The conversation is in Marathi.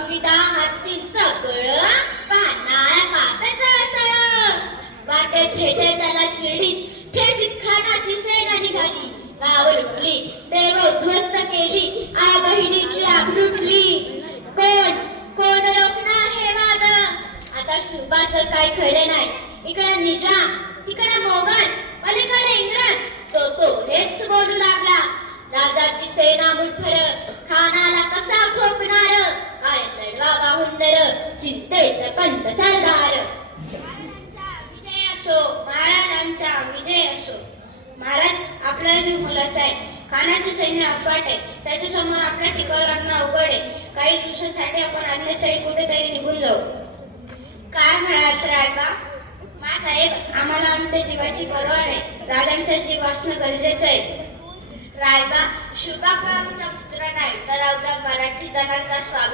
अंकिता हाती सगळं पानाला कागदाचं वाटेत छेटे त्याला चिडीत ठेचीत खानाची सेना निघाली गावर उठली देव उद्ध्वस्त केली आ बहिणीची आबरू उठली कोण कोण रोखणार हे वाद आता शुभाचं काही खरे नाही इकडे निजाम तिकडे मोगल पलीकडे इंग्रज तो हेच बोलू लागला राजाची सेना मुठभर खानाला कसा झोपणार काय लढवा बाहुंडर चिंतेत पंत सरदार विजय असो महाराजांचा विजय असो महाराज आपला जीव मोलाचा आहे खानाचे सैन्य अफाट आहे त्याच्या समोर आपला टिकाव लागणं अवघड आहे काही दिवसांसाठी आपण अन्यस्थळी कुठेतरी निघून जाऊ काय म्हणाल रायबा साहेब आम्हाला आमच्या जीवाची पर्वा नाही राजांचा जीव असणं गरजेचं आहे रायबा शुभा का आमचा पुत्र नाही तर अवघ्या मराठी जणांचा स्वाभिमान